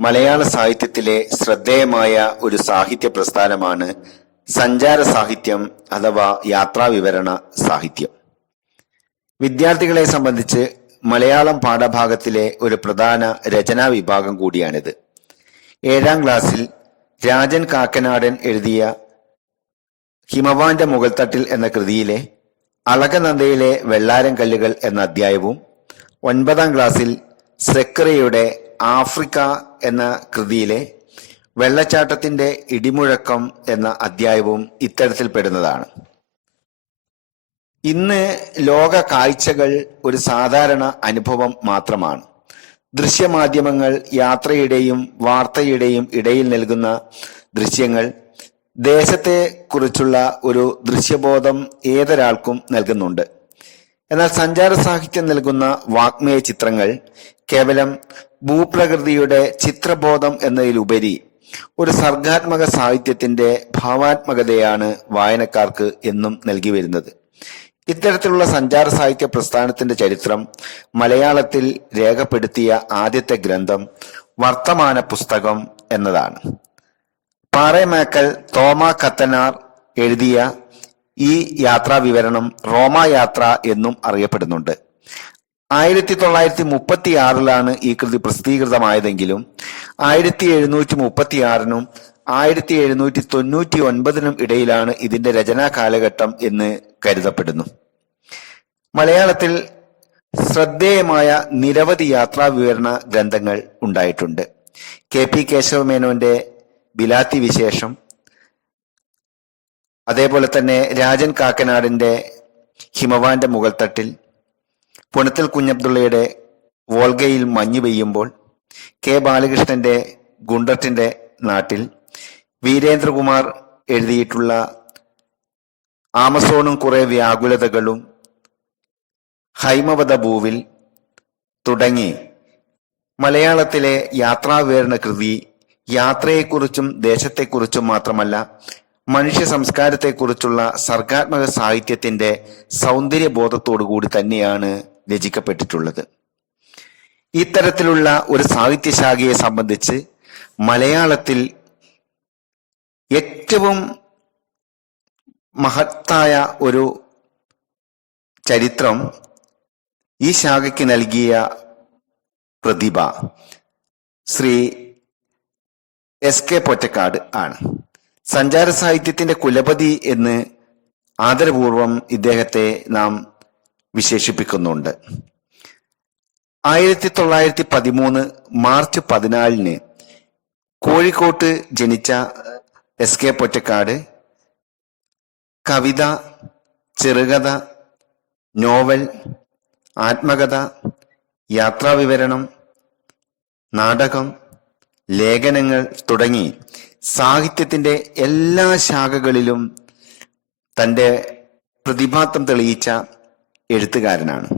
മലയാള സാഹിത്യത്തിലെ ശ്രദ്ധേയമായ ഒരു സാഹിത്യ പ്രസ്ഥാനമാണ് സഞ്ചാര സാഹിത്യം അഥവാ യാത്രാവിവരണ സാഹിത്യം. വിദ്യാർത്ഥികളെ സംബന്ധിച്ച് മലയാളം പാഠഭാഗത്തിലെ ഒരു പ്രധാന രചനാ വിഭാഗം കൂടിയാണിത്. ഏഴാം ക്ലാസ്സിൽ രാജൻ കാക്കനാടൻ എഴുതിയ ഹിമവാന്റെ മുകൾത്തട്ടിൽ എന്ന കൃതിയിലെ അളകനന്ദയിലെ വെള്ളാരം കല്ലുകൾ എന്ന അധ്യായവും ഒൻപതാം ക്ലാസ്സിൽ സെക്രയുടെ ആഫ്രിക്ക എന്ന കൃതിയിലെ വെള്ളച്ചാട്ടത്തിന്റെ ഇടിമുഴക്കം എന്ന അധ്യായവും ഇത്തരത്തിൽപ്പെടുന്നതാണ്. ഇന്ന് ലോക കാഴ്ചകൾ ഒരു സാധാരണ അനുഭവം മാത്രമാണ്. ദൃശ്യമാധ്യമങ്ങൾ യാത്രയുടെയും വാർത്തയുടെയും ഇടയിൽ നൽകുന്ന ദൃശ്യങ്ങൾ ദേശത്തെ കുറിച്ചുള്ള ഒരു ദൃശ്യബോധം ഏതൊരാൾക്കും നൽകുന്നുണ്ട്. എന്നാൽ സഞ്ചാര സാഹിത്യം നൽകുന്ന വാഗ്മയ ചിത്രങ്ങൾ കേവലം ഭൂപ്രകൃതിയുടെ ചിത്രബോധം എന്നതിലുപരി ഒരു സർഗാത്മക സാഹിത്യത്തിന്റെ ഭാവാത്മകതയാണ് വായനക്കാർക്ക് എന്നും നൽകി വരുന്നത്. ഇത്തരത്തിലുള്ള സഞ്ചാര സാഹിത്യ പ്രസ്ഥാനത്തിന്റെ ചരിത്രം മലയാളത്തിൽ രേഖപ്പെടുത്തിയ ആദ്യത്തെ ഗ്രന്ഥം വർത്തമാന പുസ്തകം എന്നതാണ്. പാറേമാക്കൽ തോമ കത്തനാർ എഴുതിയ ഈ യാത്രാ വിവരണം റോമ യാത്ര എന്നും അറിയപ്പെടുന്നുണ്ട്. ആയിരത്തി തൊള്ളായിരത്തി മുപ്പത്തി ആറിലാണ് ഈ കൃതി പ്രസിദ്ധീകൃതമായതെങ്കിലും ആയിരത്തി എഴുന്നൂറ്റി മുപ്പത്തി ആറിനും ആയിരത്തി എഴുന്നൂറ്റി തൊണ്ണൂറ്റി ഒൻപതിനും ഇടയിലാണ് ഇതിന്റെ രചനാ കാലഘട്ടം എന്ന് കരുതപ്പെടുന്നു. മലയാളത്തിൽ ശ്രദ്ധേയമായ നിരവധി യാത്രാ വിവരണ ഗ്രന്ഥങ്ങൾ ഉണ്ടായിട്ടുണ്ട്. കെ പി കേശവമേനോന്റെ ബിലാത്തി വിശേഷം അതേപോലെ തന്നെ രാജൻ കാക്കനാടിന്റെ ഹിമവാന്റെ മുകൾത്തട്ടിൽ പുണത്തിൽ കുഞ്ഞബ്ദുള്ളയുടെ വോൾഗയിൽ മഞ്ഞു പെയ്യുമ്പോൾ കെ ബാലകൃഷ്ണന്റെ ഗുണ്ടറ്റിന്റെ നാട്ടിൽ വീരേന്ദ്രകുമാർ എഴുതിയിട്ടുള്ള ആമസോണും കുറെ വ്യാകുലതകളും ഹൈമവത ഭൂവിൽ തുടങ്ങി. മലയാളത്തിലെ യാത്രാവിവരണ കൃതി യാത്രയെക്കുറിച്ചും ദേശത്തെക്കുറിച്ചും മാത്രമല്ല മനുഷ്യ സംസ്കാരത്തെക്കുറിച്ചുള്ള സർഗാത്മക സാഹിത്യത്തിന്റെ സൗന്ദര്യബോധത്തോടു കൂടി തന്നെയാണ് രചിക്കപ്പെട്ടിട്ടുള്ളത്. ഇത്തരത്തിലുള്ള ഒരു സാഹിത്യശാഖയെ സംബന്ധിച്ച് മലയാളത്തിൽ ഏറ്റവും മഹത്തായ ഒരു ചരിത്രം ഈ ശാഖയ്ക്ക് നൽകിയ പ്രതിഭ ശ്രീ എസ് കെ പൊറ്റക്കാട് ആണ്. സഞ്ചാര സാഹിത്യത്തിന്റെ കുലപതി എന്ന് ആദരപൂർവം ഇദ്ദേഹത്തെ നാം വിശേഷിപ്പിക്കുന്നുണ്ട്. ആയിരത്തി തൊള്ളായിരത്തി പതിമൂന്ന് മാർച്ച് പതിനാലിന് കോഴിക്കോട്ട് ജനിച്ച എസ് കെ പൊറ്റക്കാട് കവിത ചെറുകഥ നോവൽ ആത്മകഥ യാത്രാവിവരണം നാടകം ലേഖനങ്ങൾ തുടങ്ങി സാഹിത്യത്തിന്റെ എല്ലാ ശാഖകളിലും തന്റെ പ്രതിഭാത്വം തെളിയിച്ച എഴുത്തുകാരനാണ്.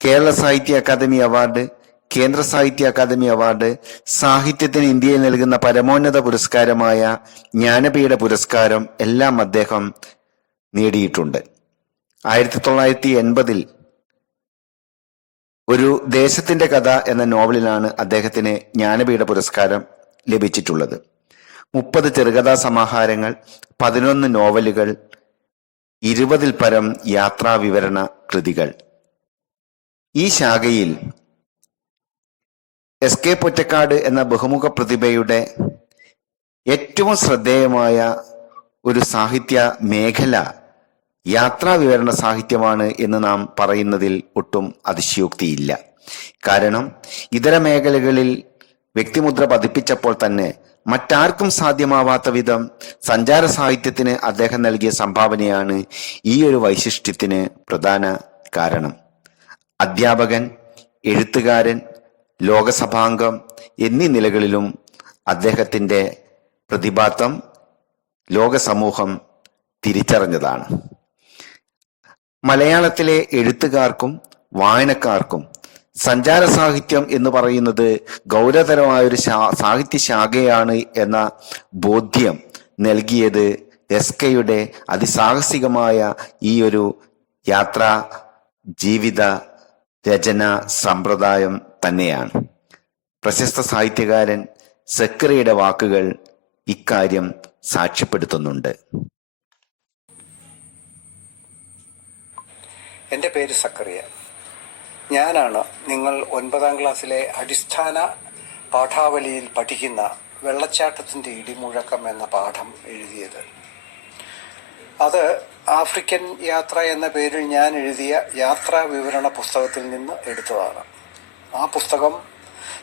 കേരള സാഹിത്യ അക്കാദമി അവാർഡ് കേന്ദ്ര സാഹിത്യ അക്കാദമി അവാർഡ് സാഹിത്യത്തിന് ഇന്ത്യയിൽ നൽകുന്ന പരമോന്നത പുരസ്കാരമായ ജ്ഞാനപീഠ പുരസ്കാരം എല്ലാം അദ്ദേഹം നേടിയിട്ടുണ്ട്. ആയിരത്തി തൊള്ളായിരത്തി എൺപതിൽ ഒരു ദേശത്തിന്റെ കഥ എന്ന നോവലിലാണ് അദ്ദേഹത്തിന് ജ്ഞാനപീഠ പുരസ്കാരം ലഭിച്ചിട്ടുള്ളത്. മുപ്പത് ചെറുകഥാ സമാഹാരങ്ങൾ പതിനൊന്ന് നോവലുകൾ ഇരുപതിൽ പരം യാത്രാവിവരണ കൃതികൾ. ഈ ശാഖയിൽ എസ് കെ പൊറ്റക്കാട് എന്ന ബഹുമുഖ പ്രതിഭയുടെ ഏറ്റവും ശ്രദ്ധേയമായ ഒരു സാഹിത്യ മേഖല യാത്രാ വിവരണ സാഹിത്യമാണ് എന്ന് നാം പറയുന്നതിൽ ഒട്ടും അതിശയോക്തിയില്ല. കാരണം ഇതര മേഖലകളിൽ വ്യക്തിമുദ്ര പതിപ്പിച്ചപ്പോൾ തന്നെ മറ്റാർക്കും സാധ്യമാവാത്ത വിധം സഞ്ചാര സാഹിത്യത്തിന് അദ്ദേഹം നൽകിയ സംഭാവനയാണ് ഈ ഒരു വൈശിഷ്ട്യത്തിന് പ്രധാന കാരണം. അധ്യാപകൻ എഴുത്തുകാരൻ ലോകസഭാംഗം എന്നീ നിലകളിലും അദ്ദേഹത്തിന്റെ പ്രതിഭാത്വം ലോകസമൂഹം തിരിച്ചറിഞ്ഞതാണ്. മലയാളത്തിലെ എഴുത്തുകാർക്കും വായനക്കാർക്കും സഞ്ചാര സാഹിത്യം എന്ന് പറയുന്നത് ഗൗരവതരമായ ഒരു സാഹിത്യ ശാഖയാണ് എന്ന ബോധ്യം നൽകിയത് എസ് കെയുടെ അതിസാഹസികമായ ഈ ഒരു യാത്ര ജീവിത രചന സമ്പ്രദായം തന്നെയാണ്. പ്രശസ്ത സാഹിത്യകാരൻ സക്കറിയുടെ വാക്കുകൾ ഇക്കാര്യം സാക്ഷ്യപ്പെടുത്തുന്നുണ്ട്. എന്റെ പേര് സക്കറിയ ഞാനാണ് നിങ്ങൾ ഒൻപതാം ക്ലാസ്സിലെ അടിസ്ഥാന പാഠാവലിയിൽ പഠിക്കുന്ന വെള്ളച്ചാട്ടത്തിന്റെ ഇടിമുഴക്കം എന്ന പാഠം എഴുതിയത്. അത് ആഫ്രിക്കൻ യാത്ര എന്ന പേരിൽ ഞാൻ എഴുതിയ യാത്രാ വിവരണ പുസ്തകത്തിൽ നിന്ന് എടുത്തതാണ്. ആ പുസ്തകം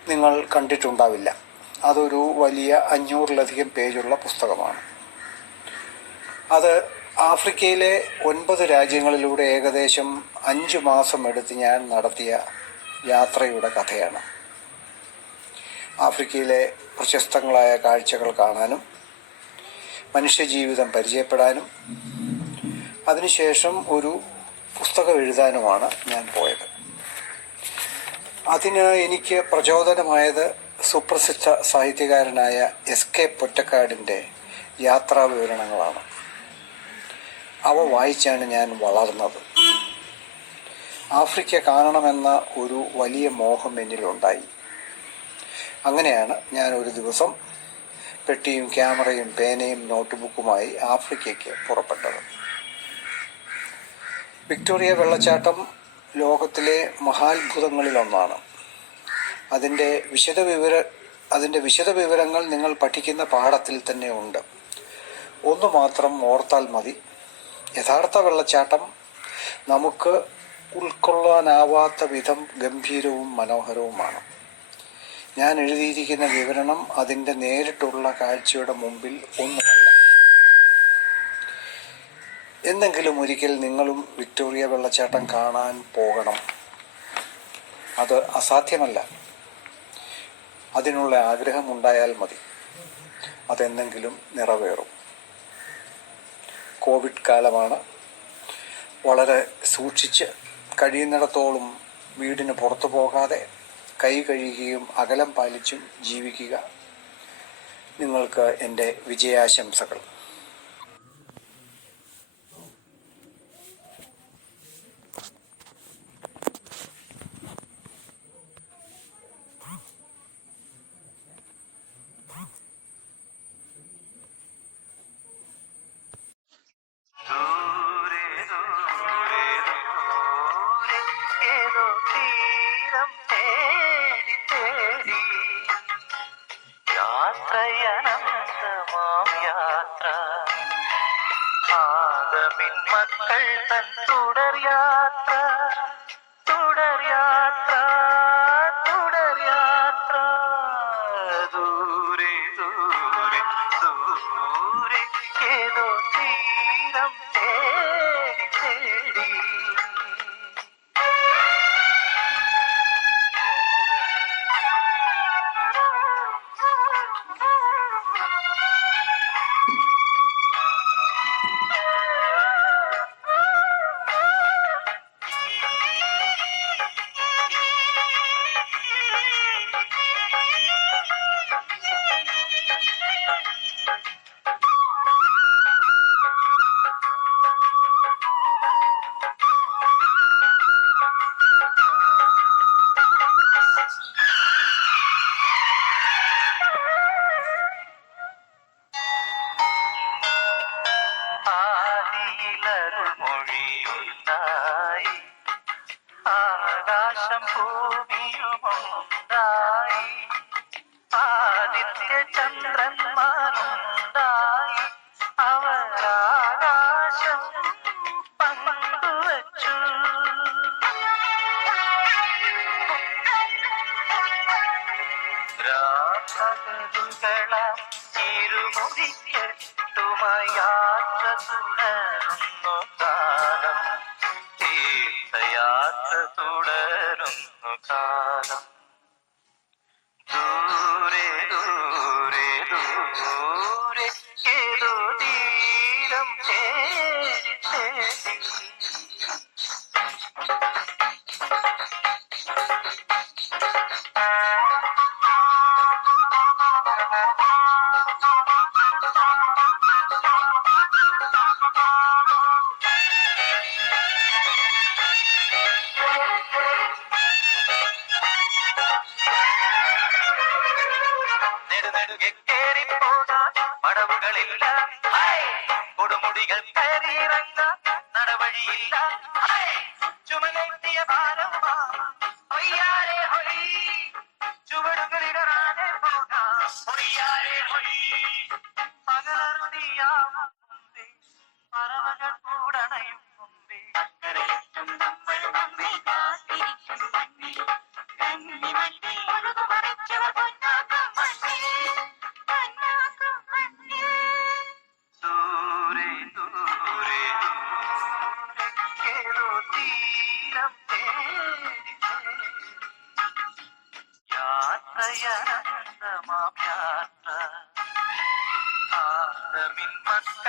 നിങ്ങൾ കണ്ടിട്ടുണ്ടാവില്ല. അതൊരു വലിയ അഞ്ഞൂറിലധികം പേജുള്ള പുസ്തകമാണ്. അത് ആഫ്രിക്കയിലെ ഒൻപത് രാജ്യങ്ങളിലൂടെ ഏകദേശം അഞ്ച് മാസം എടുത്ത് ഞാൻ നടത്തിയ യാത്രയുടെ കഥയാണ്. ആഫ്രിക്കയിലെ പ്രശസ്തങ്ങളായ കാഴ്ചകൾ കാണാനും മനുഷ്യജീവിതം പരിചയപ്പെടാനും അതിനുശേഷം ഒരു പുസ്തകം എഴുതാനുമാണ് ഞാൻ പോയത്. അതിന് എനിക്ക് പ്രചോദനമായത് സുപ്രസിദ്ധ സാഹിത്യകാരനായ എസ് കെ പൊറ്റക്കാടിന്റെ യാത്രാ വിവരണങ്ങളാണ് അവ വായിച്ചാണ് ഞാൻ വളർന്നത്. ആഫ്രിക്ക കാണണമെന്ന ഒരു വലിയ മോഹം എന്നിലുണ്ടായി. അങ്ങനെയാണ് ഞാൻ ഒരു ദിവസം പെട്ടിയും ക്യാമറയും പേനയും നോട്ട്ബുക്കുമായി ആഫ്രിക്കയ്ക്ക് പുറപ്പെട്ടത്. വിക്ടോറിയ വെള്ളച്ചാട്ടം ലോകത്തിലെ മഹാത്ഭുതങ്ങളിലൊന്നാണ്. അതിന്റെ വിശദവിവര അതിന്റെ വിശദവിവരങ്ങൾ നിങ്ങൾ പഠിക്കുന്ന പാഠത്തിൽ തന്നെ ഉണ്ട്. ഒന്ന് മാത്രം ഓർത്താൽ മതി. യഥാർത്ഥ വെള്ളച്ചാട്ടം നമുക്ക് ഉൾക്കൊള്ളാനാവാത്ത വിധം ഗംഭീരവും മനോഹരവുമാണ്. ഞാൻ എഴുതിയിരിക്കുന്ന വിവരണം അതിന്റെ നേരിട്ടുള്ള കാഴ്ചയുടെ മുമ്പിൽ ഒന്നുമല്ല. എന്നെങ്കിലും ഒരിക്കൽ നിങ്ങളും വിക്ടോറിയ വെള്ളച്ചാട്ടം കാണാൻ പോകണം. അത് അസാധ്യമല്ല. അതിനുള്ള ആഗ്രഹമുണ്ടായാൽ മതി. അതെന്തെങ്കിലും നിറവേറും. കോവിഡ് കാലമാണ്. വളരെ സൂക്ഷിച്ച് കഴിയുന്നിടത്തോളം വീടിന് പുറത്തു പോകാതെ കൈ കഴുകിയും അകലം പാലിച്ചും ജീവിക്കുക. നിങ്ങൾക്ക് എന്റെ വിജയാശംസകൾ. ഏതോ തീരം തേടി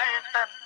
ಕೈತನ್